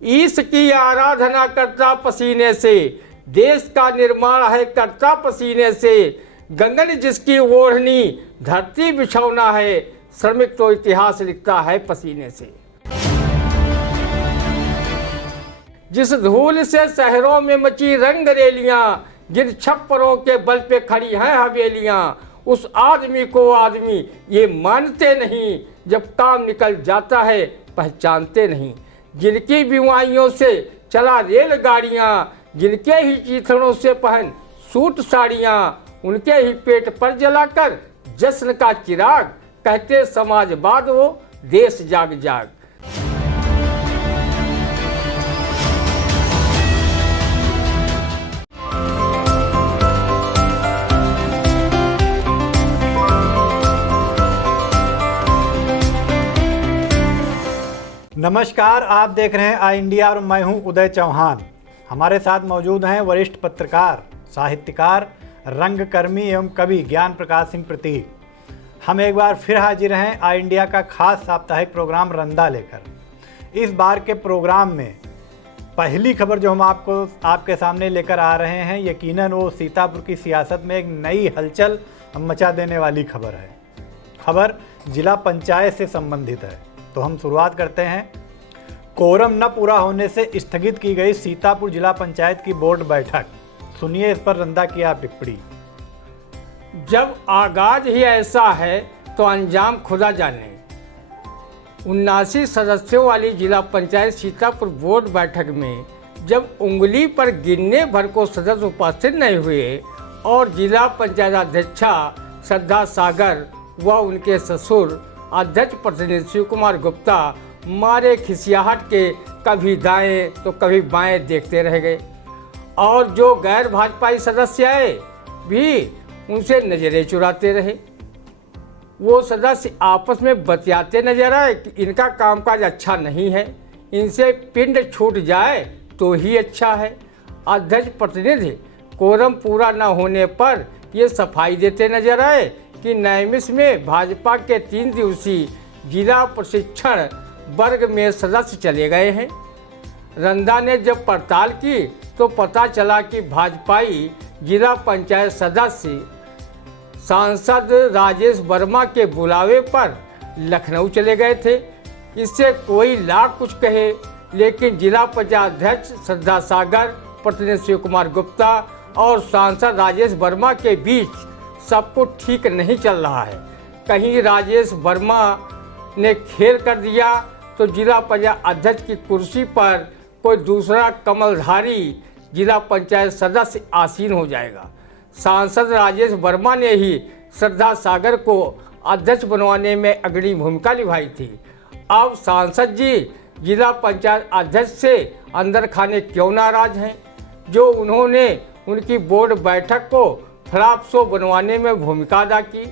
ईश की आराधना करता पसीने से, देश का निर्माण है करता पसीने से, गगन जिसकी ओढ़नी धरती बिछौना है, श्रमिक तो इतिहास लिखता है पसीने से। जिस धूल से शहरों में मची रंग रेलियां, जिन छप्परों के बल पे खड़ी हैं हवेलियां, उस आदमी को आदमी ये मानते नहीं, जब काम निकल जाता है पहचानते नहीं। जिनकी बीमारियों से चला रेलगाड़ियाँ, जिनके ही चीथड़ों से पहन सूट साड़ियाँ, उनके ही पेट पर जलाकर जश्न का चिराग, कहते समाजवाद वो देश जाग जाग। नमस्कार, आप देख रहे हैं आई इंडिया और मैं हूं उदय चौहान। हमारे साथ मौजूद हैं वरिष्ठ पत्रकार, साहित्यकार, रंगकर्मी एवं कवि ज्ञान प्रकाश सिंह प्रतीक। हम एक बार फिर हाजिर हैं आई इंडिया का खास साप्ताहिक प्रोग्राम रंदा लेकर। इस बार के प्रोग्राम में पहली खबर जो हम आपके सामने लेकर आ रहे हैं, यकीनन वो सीतापुर की सियासत में एक नई हलचल मचा देने वाली खबर है। खबर जिला पंचायत से संबंधित है। तो हम शुरुआत करते हैं। कोरम न पूरा होने से स्थगित की गई सीतापुर जिला पंचायत की बोर्ड बैठक। सुनिए इस पर रंदा की आप टिप्पणी। जब आगाज ही ऐसा है तो अंजाम खुदा जाने। 79 सदस्यों वाली जिला पंचायत सीतापुर बोर्ड बैठक में जब उंगली पर गिनने भर को सदस्य उपस्थित नहीं हुए और जिला पंचायत अध्यक्षा श्रद्धा सागर व उनके ससुर अध्यक्ष प्रतिनिधि शिव कुमार गुप्ता मारे खिसियाहट के कभी दाएं तो कभी बाएं देखते रह गए, और जो गैर भाजपाई सदस्य आए भी उनसे नज़रें चुराते रहे। वो सदस्य आपस में बतियाते नजर आए कि इनका कामकाज अच्छा नहीं है, इनसे पिंड छूट जाए तो ही अच्छा है। अध्यक्ष प्रतिनिधि कोरम पूरा न होने पर ये सफाई देते नजर आए कि नैमिष में भाजपा के 3 दिवसीय जिला प्रशिक्षण वर्ग में सदस्य चले गए हैं। रंदा ने जब पड़ताल की तो पता चला कि भाजपाई जिला पंचायत सदस्य सांसद राजेश वर्मा के बुलावे पर लखनऊ चले गए थे। इससे कोई लाख कुछ कहे, लेकिन जिला पंचायत अध्यक्ष श्रद्धा सागर, प्रतिनिधि शिव कुमार गुप्ता और सांसद राजेश वर्मा के बीच सब कुछ ठीक नहीं चल रहा है। कहीं राजेश वर्मा ने खेल कर दिया तो जिला पंचायत अध्यक्ष की कुर्सी पर कोई दूसरा कमलधारी जिला पंचायत सदस्य आसीन हो जाएगा। सांसद राजेश वर्मा ने ही श्रद्धा सागर को अध्यक्ष बनवाने में अग्रणी भूमिका निभाई थी। अब सांसद जी जिला पंचायत अध्यक्ष से अंदर खाने क्यों नाराज हैं, जो उन्होंने उनकी बोर्ड बैठक को फ्लॉप शो बनवाने में भूमिका अदा की।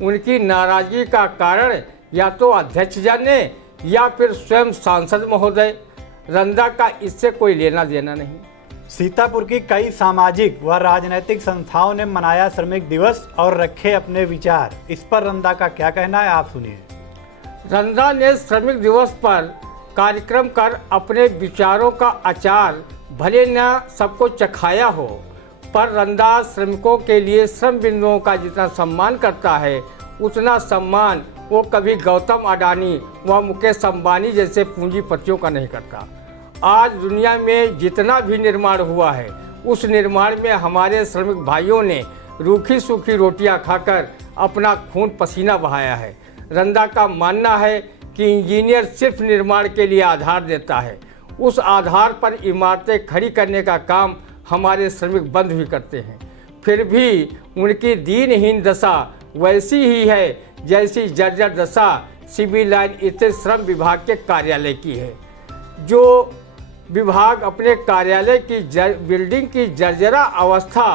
उनकी नाराजगी का कारण या तो अध्यक्ष जाने या फिर स्वयं सांसद महोदय। रंदा का इससे कोई लेना देना नहीं। सीतापुर की कई सामाजिक व राजनीतिक संस्थाओं ने मनाया श्रमिक दिवस और रखे अपने विचार। इस पर रंदा का क्या कहना है, आप सुनिए। रंदा ने श्रमिक दिवस पर कार्यक्रम कर अपने विचारों का अचार भले न सबको चखाया हो, पर रंदा श्रमिकों के लिए श्रम बिंदुओं का जितना सम्मान करता है उतना सम्मान वो कभी गौतम अडानी व मुकेश अंबानी जैसे पूंजीपतियों का नहीं करता। आज दुनिया में जितना भी निर्माण हुआ है उस निर्माण में हमारे श्रमिक भाइयों ने रूखी सूखी रोटियां खाकर अपना खून पसीना बहाया है। रंदा का मानना है कि इंजीनियर सिर्फ निर्माण के लिए आधार देता है, उस आधार पर इमारतें खड़ी करने का काम हमारे श्रमिक बंधु भी करते हैं। फिर भी उनकी दीनहीन दशा वैसी ही है जैसी जर्जर दशा सिविल लाइन स्थित श्रम विभाग के कार्यालय की है। जो विभाग अपने कार्यालय की बिल्डिंग की जर्जरा अवस्था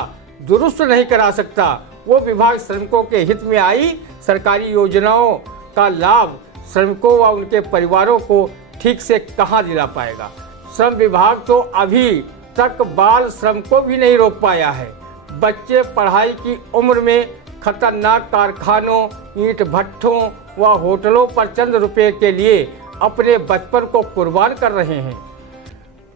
दुरुस्त नहीं करा सकता, वो विभाग श्रमिकों के हित में आई सरकारी योजनाओं का लाभ श्रमिकों व उनके परिवारों को ठीक से कहाँ दिला पाएगा। श्रम विभाग तो अभी तक बाल श्रम को भी नहीं रोक पाया है। बच्चे पढ़ाई की उम्र में खतरनाक कारखानों, ईंट भट्ठों व होटलों पर चंद रुपए के लिए अपने बचपन को कुर्बान कर रहे हैं।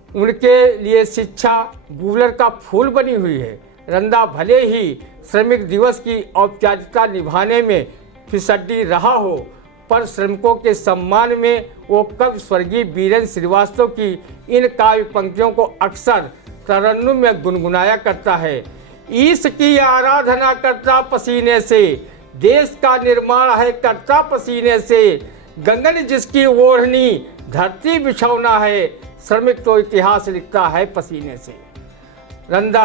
उनके लिए शिक्षा गूलर का फूल बनी हुई है। रंदा भले ही श्रमिक दिवस की औपचारिकता निभाने में फिसड्डी रहा हो, पर श्रमिकों के सम्मान में वो कवि स्वर्गीय बीरेंद्र श्रीवास्तव की इन काव्य पंक्तियों को अक्सर तरन्नुम में गुनगुनाया करता है। ईश की आराधना करता पसीने से, देश का निर्माण है करता पसीने से, गगन जिसकी ओढ़नी धरती बिछौना है, श्रमिक तो इतिहास लिखता है पसीने से। रंदा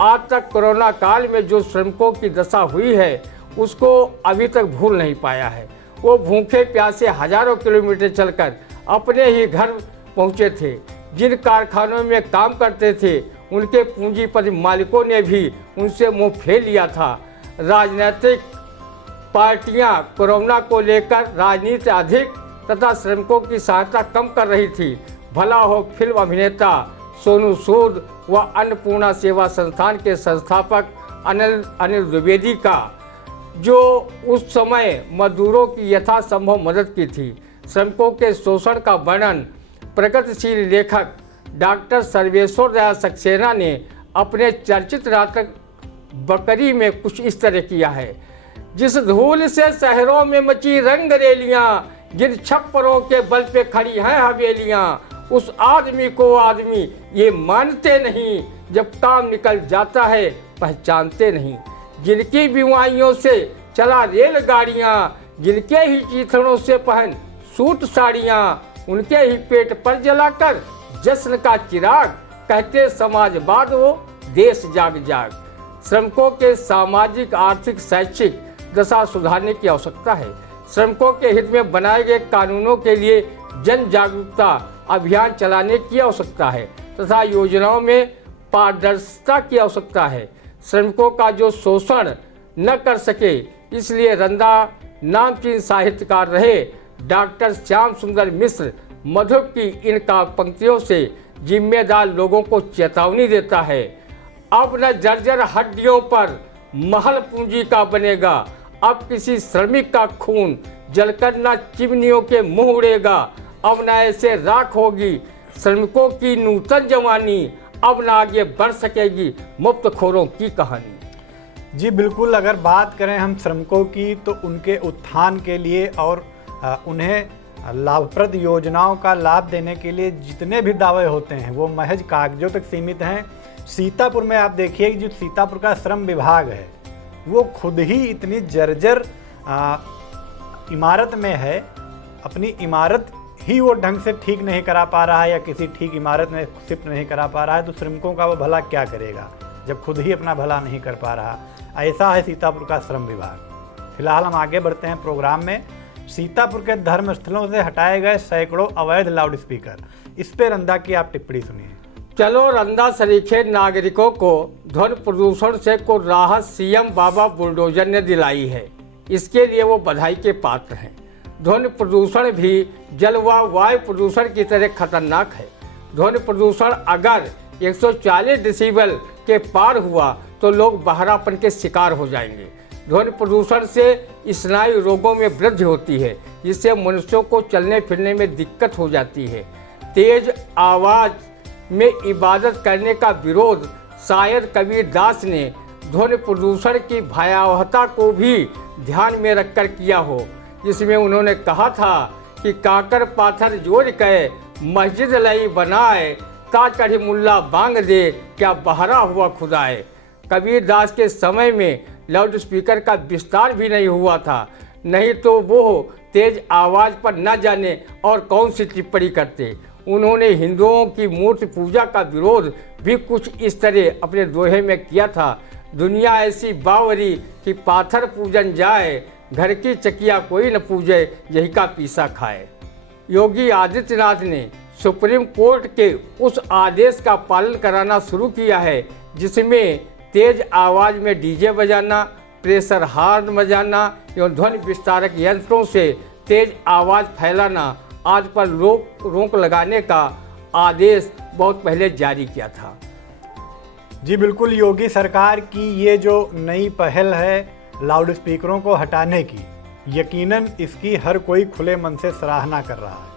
आज तक कोरोना काल में जो श्रमिकों की दशा हुई है उसको अभी तक भूल नहीं पाया है। वो भूखे प्यासे हजारों किलोमीटर चलकर अपने ही घर पहुँचे थे। जिन कारखानों में काम करते थे उनके पूंजीपति मालिकों ने भी उनसे मुंह फेर लिया था। राजनीतिक पार्टियां कोरोना को लेकर राजनीति अधिक तथा श्रमिकों की सहायता कम कर रही थी। भला हो फिल्म अभिनेता सोनू सूद व अन्नपूर्णा सेवा संस्थान के संस्थापक अनिल द्विवेदी का, जो उस समय मजदूरों की यथासंभव मदद की थी। श्रमिकों के शोषण का वर्णन प्रगतिशील लेखक डॉक्टर सर्वेश्वर दयाल सक्सेना ने अपने चर्चित नाटक बकरी में कुछ इस तरह किया है। जिस धूल से शहरों में मची रंग रेलियां, जिन छप्परों के बल पे खड़ी हैं हवेलियां, उस आदमी को आदमी ये मानते नहीं, जब काम निकल जाता है पहचानते नहीं। जिनकी बीमारियों से चला रेलगाड़ियाँ, जिनके ही चीथड़ों से पहन सूट साड़ियाँ, उनके ही पेट पर जलाकर जश्न का चिराग, कहते समाजवाद वो देश जाग जाग। श्रमिकों के सामाजिक आर्थिक शैक्षिक दशा सुधारने की आवश्यकता है। श्रमिकों के हित में बनाए गए कानूनों के लिए जन जागरूकता अभियान चलाने की आवश्यकता है तथा योजनाओं में पारदर्शिता की आवश्यकता है। श्रमिकों का जो शोषण न कर सके, इसलिए रंदा नामचीन साहित्यकार रहे डॉक्टर श्याम सुंदर मिश्र मधुर की इन पंक्तियों से जिम्मेदार लोगों को चेतावनी देता है। अब न जर्जर हड्डियों पर महल पूंजी का बनेगा, अब किसी श्रमिक का खून जलकर न चिमनियों के मुंह उड़ेगा, अब न ऐसे राख होगी श्रमिकों की नूतन जवानी, अब न आगे बढ़ सकेगी मुफ्तखोरों की कहानी। जी बिल्कुल, अगर बात करें हम श्रमिकों की तो उनके उत्थान के लिए और उन्हें लाभप्रद योजनाओं का लाभ देने के लिए जितने भी दावे होते हैं वो महज कागजों तक सीमित हैं। सीतापुर में आप देखिए कि जो सीतापुर का श्रम विभाग है वो खुद ही इतनी जर्जर इमारत में है, अपनी इमारत ही वो ढंग से ठीक नहीं करा पा रहा है या किसी ठीक इमारत में शिफ्ट नहीं करा पा रहा है, तो श्रमिकों का वो भला क्या करेगा जब खुद ही अपना भला नहीं कर पा रहा। ऐसा है सीतापुर का श्रम विभाग। फिलहाल हम आगे बढ़ते हैं प्रोग्राम में। सीतापुर के धर्म स्थलों से हटाए गए सैकड़ों अवैध लाउड स्पीकर, इस पे रंदा की आप टिप्पणी सुनिए। चलो रंदा सरीखे नागरिकों को ध्वनि प्रदूषण से को राहत सीएम बाबा बुलडोजर ने दिलाई है, इसके लिए वो बधाई के पात्र हैं। ध्वनि प्रदूषण भी जल व वायु प्रदूषण की तरह खतरनाक है। ध्वनि प्रदूषण अगर 140 डेसिबल के पार हुआ तो लोग बहरापन के शिकार हो जाएंगे। ध्वनि प्रदूषण से स्नायु रोगों में वृद्धि होती है, जिससे मनुष्यों को चलने फिरने में दिक्कत हो जाती है। तेज आवाज़ में इबादत करने का विरोध शायर कबीर दास ने ध्वनि प्रदूषण की भयावहता को भी ध्यान में रखकर किया हो, जिसमें उन्होंने कहा था कि काकर पाथर जोड़ के मस्जिद लई बनाए, ता चढ़ी मुल्ला बांग दे, क्या बहरा हुआ खुदाए। कबीर दास के समय में लाउड स्पीकर का विस्तार भी नहीं हुआ था, नहीं तो वो तेज आवाज़ पर न जाने और कौन सी टिप्पणी करते। उन्होंने हिंदुओं की मूर्ति पूजा का विरोध भी कुछ इस तरह अपने दोहे में किया था। दुनिया ऐसी बावरी कि पाथर पूजन जाए, घर की चकिया कोई न पूजे, यही का पीसा खाए। योगी आदित्यनाथ ने सुप्रीम कोर्ट के उस आदेश का पालन कराना शुरू किया है जिसमें तेज आवाज़ में डीजे बजाना, प्रेशर हार्न बजाना एवं ध्वनि विस्तारक यंत्रों से तेज आवाज़ फैलाना आदि पर रोक लगाने का आदेश बहुत पहले जारी किया था। जी बिल्कुल, योगी सरकार की ये जो नई पहल है लाउड स्पीकरों को हटाने की, यकीनन इसकी हर कोई खुले मन से सराहना कर रहा है।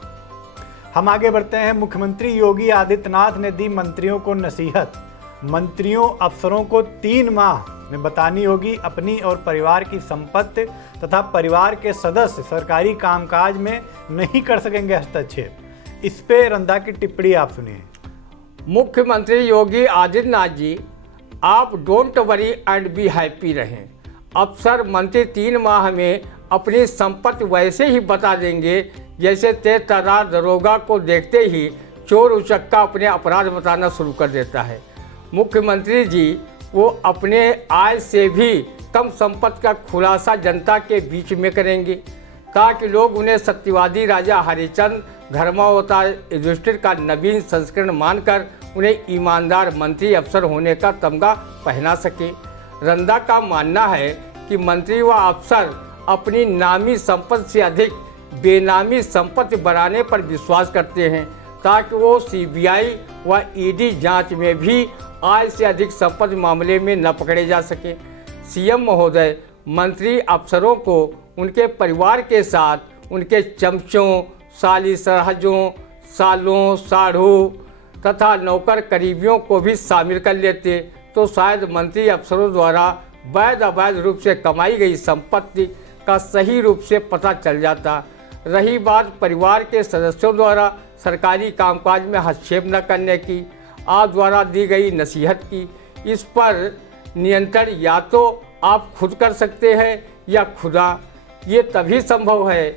हम आगे बढ़ते हैं। मुख्यमंत्री योगी आदित्यनाथ ने दी मंत्रियों को नसीहत। मंत्रियों अफसरों को 3 माह में बतानी होगी अपनी और परिवार की संपत्ति तथा परिवार के सदस्य सरकारी कामकाज में नहीं कर सकेंगे हस्तक्षेप। इस पे रंधा की टिप्पणी आप सुनिए। मुख्यमंत्री योगी आदित्यनाथ जी, आप don't worry and be happy रहें। अफसर मंत्री 3 माह में अपनी संपत्ति वैसे ही बता देंगे जैसे तेज-तर्रार दरोगा को देखते ही चोर उचक्का अपने अपराध बताना शुरू कर देता है। मुख्यमंत्री जी वो अपने आय से भी कम संपत्ति का खुलासा जनता के बीच में करेंगे ताकि लोग उन्हें सत्यवादी राजा हरिश्चंद्र, धर्मावतार युधिष्ठिर का नवीन संस्करण मानकर उन्हें ईमानदार मंत्री अफसर होने का तमगा पहना सके। रंधा का मानना है कि मंत्री व अफसर अपनी नामी संपत्ति से अधिक बेनामी संपत्ति बनाने पर विश्वास करते हैं ताकि वो सीबीआई व ईडी जांच में भी आय से अधिक संपत्ति मामले में न पकड़े जा सके। सीएम महोदय मंत्री अफसरों को उनके परिवार के साथ उनके चमचों, साली सरहजों, सालों, साढ़ू तथा नौकर करीबियों को भी शामिल कर लेते तो शायद मंत्री अफसरों द्वारा वैध अवैध रूप से कमाई गई संपत्ति का सही रूप से पता चल जाता। रही बात परिवार के सदस्यों द्वारा सरकारी कामकाज में हस्तक्षेप न करने की, आप द्वारा दी गई नसीहत की, इस पर नियंत्रण या तो आप खुद कर सकते हैं या खुदा। ये तभी संभव है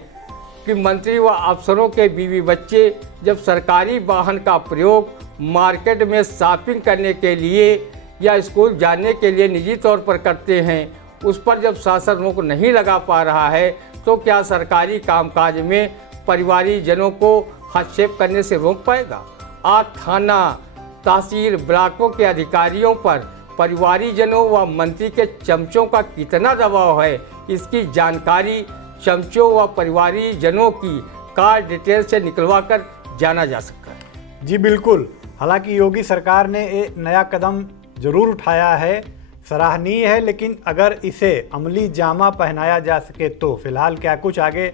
कि मंत्री व अफसरों के बीवी बच्चे जब सरकारी वाहन का प्रयोग मार्केट में शॉपिंग करने के लिए या स्कूल जाने के लिए निजी तौर पर करते हैं, उस पर जब शासन रोक नहीं लगा पा रहा है तो क्या सरकारी कामकाज में परिवारीजनों को हस्तक्षेप करने से रोक पाएगा? आज थाना, तहसील, ब्लॉकों के अधिकारियों पर परिवारीजनों व मंत्री के चमचों का कितना दबाव है, इसकी जानकारी चमचों व परिवारीजनों की कार डिटेल से निकलवा कर जाना जा सकता है। जी बिल्कुल। हालांकि योगी सरकार ने एक नया कदम जरूर उठाया है, सराहनीय है, लेकिन अगर इसे अमली जामा पहनाया जा सके तो फिलहाल क्या कुछ आगे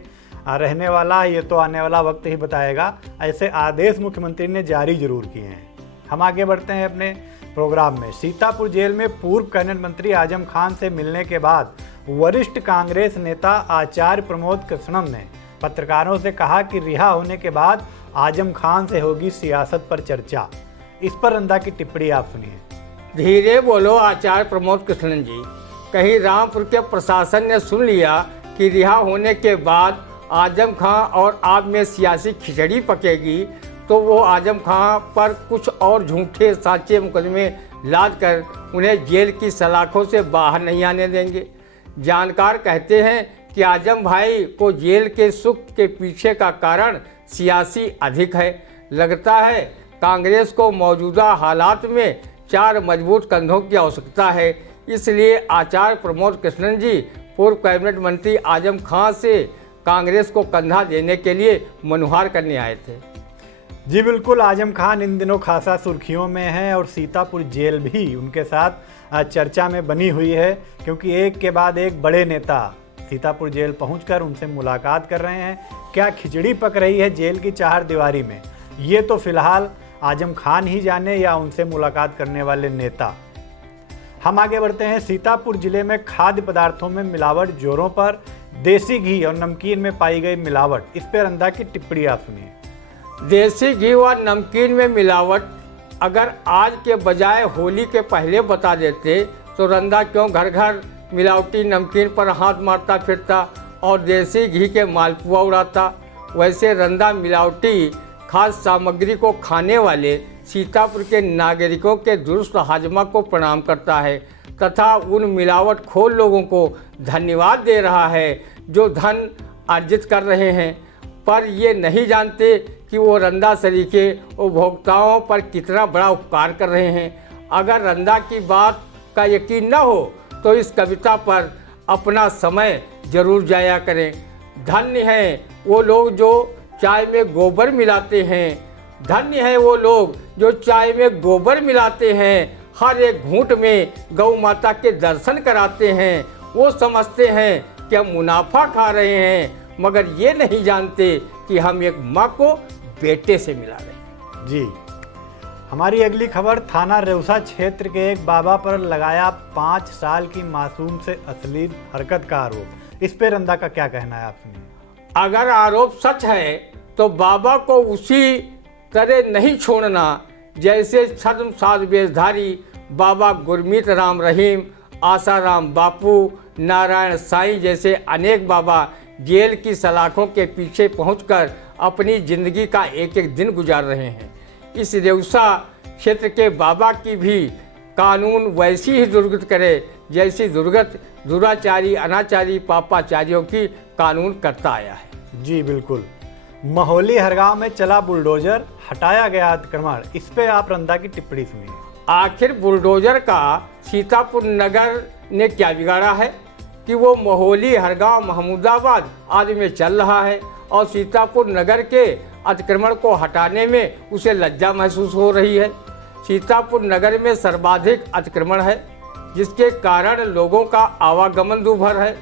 रहने वाला है ये तो आने वाला वक्त ही बताएगा। ऐसे आदेश मुख्यमंत्री ने जारी जरूर किए हैं। हम आगे बढ़ते हैं अपने प्रोग्राम में। सीतापुर जेल में पूर्व कैबिनेट मंत्री आजम खान से मिलने के बाद वरिष्ठ कांग्रेस नेता आचार्य प्रमोद कृष्णम ने पत्रकारों से कहा कि रिहा होने के बाद आजम खान से होगी सियासत पर चर्चा। इस पर रंधा की टिप्पणी आप सुनिए। धीरे बोलो आचार्य प्रमोद कृष्णन जी, कहीं रामपुर के प्रशासन ने सुन लिया कि रिहा होने के बाद आजम खान और आप में सियासी खिचड़ी पकेगी तो वो आजम खान पर कुछ और झूठे साचे मुकदमे लाद कर उन्हें जेल की सलाखों से बाहर नहीं आने देंगे। जानकार कहते हैं कि आजम भाई को जेल के सुख के पीछे का कारण सियासी अधिक है। लगता है कांग्रेस को मौजूदा हालात में 4 मजबूत कंधों की आवश्यकता है, इसलिए आचार्य प्रमोद कृष्णन जी पूर्व कैबिनेट मंत्री आजम खान से कांग्रेस को कंधा देने के लिए मनुहार करने आए थे। जी बिल्कुल। आजम खान इन दिनों खासा सुर्खियों में हैं और सीतापुर जेल भी उनके साथ चर्चा में बनी हुई है, क्योंकि एक के बाद एक बड़े नेता सीतापुर जेल पहुंचकर उनसे मुलाकात कर रहे हैं। क्या खिचड़ी पक रही है जेल की 4 दीवारी में, ये तो फिलहाल आजम खान ही जाने या उनसे मुलाकात करने वाले नेता। हम आगे बढ़ते हैं। सीतापुर जिले में खाद्य पदार्थों में मिलावट जोरों पर। देसी घी और नमकीन में पाई गई मिलावट, इस पर रंधा की टिप्पणी आप सुनिए। देसी घी व नमकीन में मिलावट अगर आज के बजाय होली के पहले बता देते तो रंधा क्यों घर घर मिलावटी नमकीन पर हाथ मारता फिरता और देसी घी के मालपुआ उड़ाता। वैसे रंधा मिलावटी खाद्य सामग्री को खाने वाले सीतापुर के नागरिकों के दुरुस्त हाजमा को प्रणाम करता है तथा उन मिलावटखोर लोगों को धन्यवाद दे रहा है जो धन अर्जित कर रहे हैं, पर ये नहीं जानते कि वो रंधा सरीखे उपभोक्ताओं पर कितना बड़ा उपकार कर रहे हैं। अगर रंधा की बात का यकीन न हो तो इस कविता पर अपना समय जरूर जाया करें। धन्य हैं वो लोग जो चाय में गोबर मिलाते हैं, धन्य है वो लोग जो चाय में गोबर मिलाते हैं, हर एक घूंट में गौ माता के दर्शन कराते हैं। वो समझते हैं कि हम मुनाफा खा रहे हैं, मगर ये नहीं जानते कि हम एक माँ को बेटे से मिला रही। जी, हमारी अगली खबर, थाना रेउसा क्षेत्र के एक बाबा पर लगाया 5 साल की मासूम से अश्लील हरकत का आरोप। इस पे रंदा का क्या कहना है, आप सुनिए। अगर आरोप सच है तो बाबा को उसी तरह नहीं छोड़ना जैसे छद्मसाज वेशधारी बाबा गुरमीत राम रहीम, आसाराम बापू, नारायण साईं जैसे अनेक बाबा जेल की सलाखों के पीछे पहुंचकर अपनी ज़िंदगी का एक एक दिन गुजार रहे हैं। इस रेउसा क्षेत्र के बाबा की भी कानून वैसी ही दुर्गत करे जैसी दुर्गत दुराचारी, अनाचारी, पापाचारियों की कानून करता आया है। जी बिल्कुल। महोली हरगांव में चला बुलडोजर, हटाया गया अतिक्रमण। इस पे आप रंदा की टिप्पणी सुनिए। आखिर बुलडोजर का सीतापुर नगर ने क्या बिगाड़ा है कि वो महोली हरगांव महमूदाबाद आदि में चल रहा है और सीतापुर नगर के अतिक्रमण को हटाने में उसे लज्जा महसूस हो रही है। सीतापुर नगर में सर्वाधिक अतिक्रमण है जिसके कारण लोगों का आवागमन दूभर है।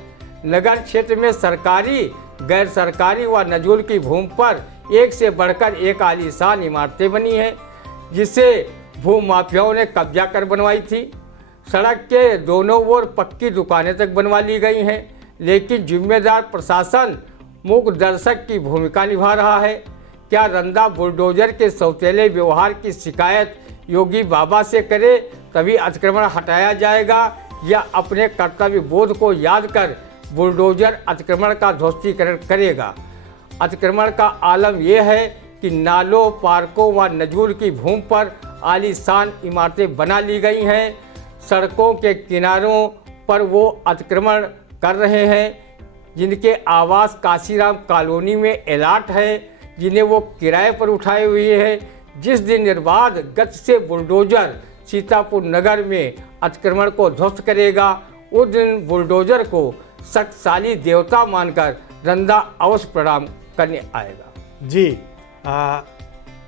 नगर क्षेत्र में सरकारी, गैर सरकारी व नजूल की भूमि पर एक से बढ़कर एक आलीशान इमारतें बनी हैं जिसे भूमाफियाओं ने कब्जा कर बनवाई थी। सड़क के दोनों ओर पक्की दुकानें तक बनवा ली गई हैं, लेकिन जिम्मेदार प्रशासन मूक दर्शक की भूमिका निभा रहा है। क्या रंदा बुलडोजर के सौतेले व्यवहार की शिकायत योगी बाबा से करे तभी अतिक्रमण हटाया जाएगा या अपने कर्तव्य बोध को याद कर बुलडोजर अतिक्रमण का ध्वस्तीकरण करेगा? अतिक्रमण का आलम यह है कि नालों, पार्कों व नजूल की भूमि पर आलीशान इमारतें बना ली गई हैं। सड़कों के किनारों पर वो अतिक्रमण कर रहे हैं जिनके आवास काशीराम कॉलोनी में एलाट है, जिन्हें वो किराए पर उठाए हुए हैं। जिस दिन निर्बाध गति से बुलडोजर सीतापुर नगर में अतिक्रमण को ध्वस्त करेगा उस दिन बुलडोजर को शक्तिशाली देवता मानकर रंदा अवश्य प्रणाम करने आएगा। जी,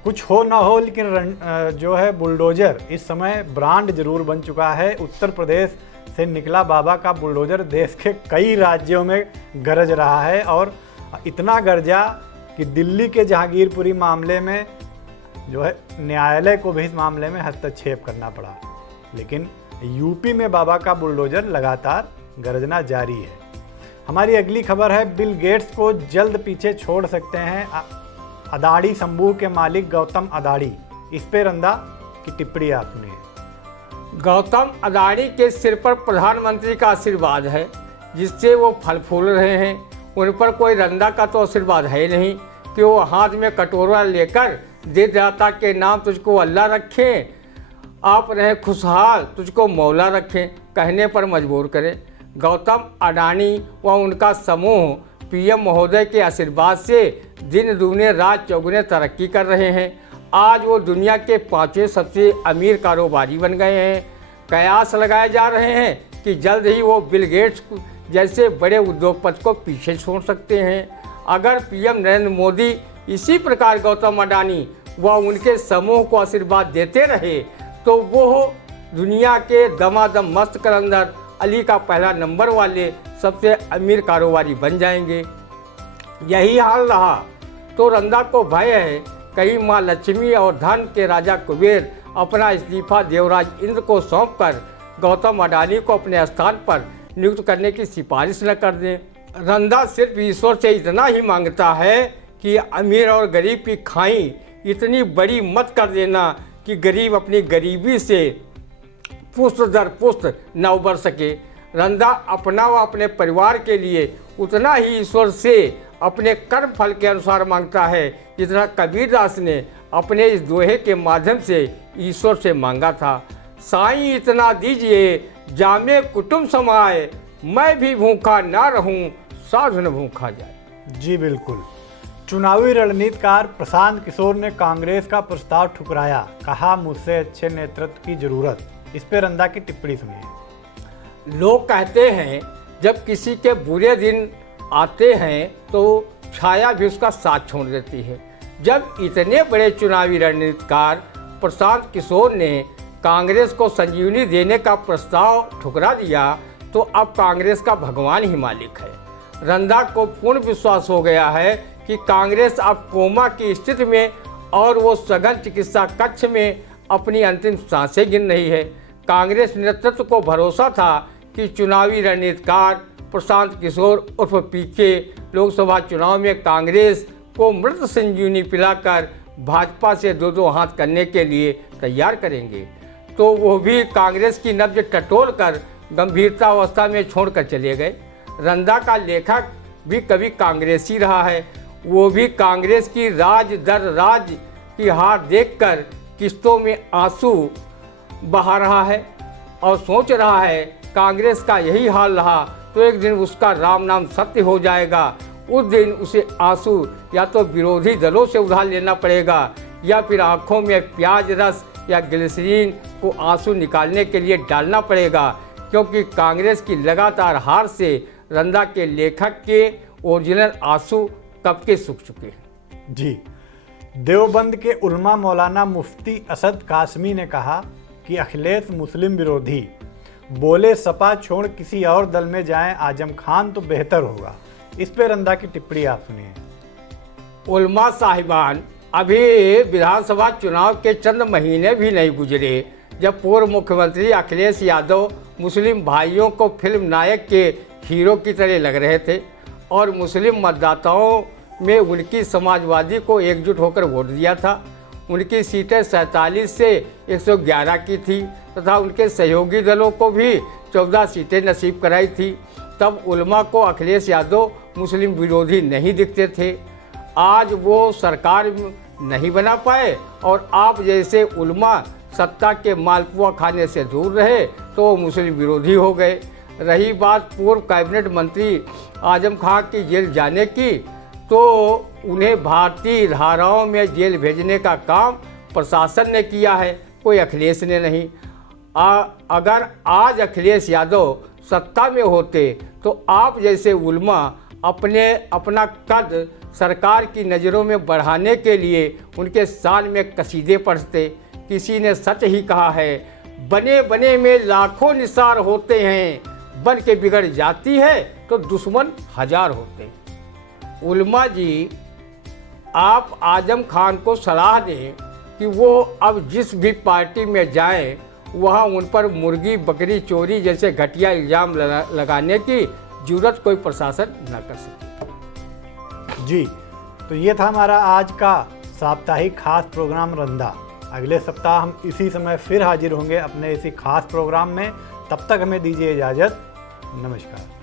कुछ हो ना हो लेकिन जो है बुलडोजर इस समय ब्रांड जरूर बन चुका है। उत्तर प्रदेश से निकला बाबा का बुलडोजर देश के कई राज्यों में गरज रहा है और इतना गरजा कि दिल्ली के जहांगीरपुरी मामले में जो है न्यायालय को भी इस मामले में हस्तक्षेप करना पड़ा। लेकिन यूपी में बाबा का बुलडोजर लगातार गरजना जारी है। हमारी अगली खबर है, बिल गेट्स को जल्द पीछे छोड़ सकते हैं अदाड़ी समूह के मालिक गौतम अदाड़ी। इस पे रंदा की टिप्पणी आप सुनिए। गौतम अदाड़ी के सिर पर प्रधानमंत्री का आशीर्वाद है जिससे वो फल फूल रहे हैं। उन पर कोई रंदा का तो आशीर्वाद है नहीं कि वो हाथ में कटोरा लेकर दे दाता के नाम तुझको अल्लाह रखें, आप रहे खुशहाल तुझको मौला रखें कहने पर मजबूर करें। गौतम अडानी व उनका समूह पीएम महोदय के आशीर्वाद से दिन दूने रात चौगुने तरक्की कर रहे हैं। आज वो दुनिया के 5वें सबसे अमीर कारोबारी बन गए हैं। कयास लगाए जा रहे हैं कि जल्द ही वो बिल गेट्स जैसे बड़े उद्योगपति को पीछे छोड़ सकते हैं। अगर पीएम नरेंद्र मोदी इसी प्रकार गौतम अडानी व उनके समूह को आशीर्वाद देते रहे तो वो दुनिया के दमादम मस्त कलंदर अली का पहला नंबर वाले सबसे अमीर कारोबारी बन जाएंगे। यही हाल रहा तो रंदा को भय है कहीं माँ लक्ष्मी और धन के राजा कुबेर अपना इस्तीफा देवराज इंद्र को सौंपकर गौतम अडानी को अपने स्थान पर नियुक्त करने की सिफारिश न कर दें। रंदा सिर्फ ईश्वर से इतना ही मांगता है कि अमीर और गरीब की खाई इतनी बड़ी मत कर देना कि गरीब अपनी गरीबी से पुष्ट दर पुष्ट न उबर सके। रंदा अपना व अपने परिवार के लिए उतना ही ईश्वर से अपने कर्म फल के अनुसार मांगता है जितना कबीरदास ने अपने इस दोहे के माध्यम से ईश्वर से मांगा था। साईं इतना दीजिए जामे कुटुंब समाए, मैं भी भूखा ना रहूं साधु न भूखा जाए। जी बिल्कुल। चुनावी रणनीतिकार प्रशांत किशोर ने कांग्रेस का प्रस्ताव ठुकराया, कहा मुझसे अच्छे नेतृत्व की जरूरत। इस पे रंदा की टिप्पणी सुनिए। लोग कहते हैं जब किसी के बुरे दिन आते हैं तो छाया भी उसका साथ छोड़ देती है। जब इतने बड़े चुनावी रणनीतिकार प्रशांत किशोर ने कांग्रेस को संजीवनी देने का प्रस्ताव ठुकरा दिया तो अब कांग्रेस का भगवान ही मालिक है। रंदा को पूर्ण विश्वास हो गया है कि कांग्रेस अब कोमा की स्थिति में और वो सघन चिकित्सा कक्ष में अपनी अंतिम सांसें गिन रही है। कांग्रेस नेतृत्व को भरोसा था कि चुनावी रणनीतिकार प्रशांत किशोर उर्फ पीके लोकसभा चुनाव में कांग्रेस को मृत संजीवनी पिलाकर भाजपा से दो हाथ करने के लिए तैयार करेंगे, तो वो भी कांग्रेस की नब्ज टटोल कर गंभीरता अवस्था में छोड़कर चले गए। रंदा का लेखक भी कभी कांग्रेसी रहा है, वो भी कांग्रेस की राज दर राज की हार देखकर किस्तों में आंसू बहा रहा है और सोच रहा है कांग्रेस का यही हाल रहा तो एक दिन उसका राम नाम सत्य हो जाएगा। उस दिन उसे आंसू या तो विरोधी दलों से उधार लेना पड़ेगा या फिर आंखों में प्याज रस या ग्लिसरीन को आंसू निकालने के लिए डालना पड़ेगा, क्योंकि कांग्रेस की लगातार हार से रंदा के लेखक के ओरिजिनल आंसू कब के सूख चुके हैं। जी, देवबंद के उलमा मौलाना मुफ्ती असद कासमी ने कहा कि अखिलेश मुस्लिम विरोधी, बोले सपा छोड़ किसी और दल में जाएं आजम खान तो बेहतर होगा। इस पे रंदा की टिप्पणी आप सुनिए। उलमा साहिबान, अभी विधानसभा चुनाव के चंद महीने भी नहीं गुजरे जब पूर्व मुख्यमंत्री अखिलेश यादव मुस्लिम भाइयों को फिल्म नायक के हीरो की तरह लग रहे थे और मुस्लिम मतदाताओं में उनकी समाजवादी को एकजुट होकर वोट दिया था। उनकी सीटें 47 से 111 की थी तथा उनके सहयोगी दलों को भी 14 सीटें नसीब कराई थी। तब उलमा को अखिलेश यादव मुस्लिम विरोधी नहीं दिखते थे। आज वो सरकार नहीं बना पाए और आप जैसे उलमा सत्ता के मालपुआ खाने से दूर रहे तो वो मुस्लिम विरोधी हो गए। रही बात पूर्व कैबिनेट मंत्री आजम खान की जेल जाने की, तो उन्हें भारतीय धाराओं में जेल भेजने का काम प्रशासन ने किया है, कोई अखिलेश ने नहीं। अगर आज अखिलेश यादव सत्ता में होते तो आप जैसे उलमा अपना कद सरकार की नज़रों में बढ़ाने के लिए उनके शान में कसीदे पढ़ते। किसी ने सच ही कहा है, बने बने में लाखों निसार होते हैं, बन के बिगड़ जाती है तो दुश्मन हजार होते हैं। उलमा जी, आप आजम खान को सलाह दें कि वो अब जिस भी पार्टी में जाएं वहाँ उन पर मुर्गी बकरी चोरी जैसे घटिया इल्ज़ाम लगाने की जरूरत कोई प्रशासन न कर सके। जी, तो ये था हमारा आज का साप्ताहिक खास प्रोग्राम रंदा। अगले सप्ताह हम इसी समय फिर हाजिर होंगे अपने इसी खास प्रोग्राम में। तब तक हमें दीजिए इजाज़त। नमस्कार।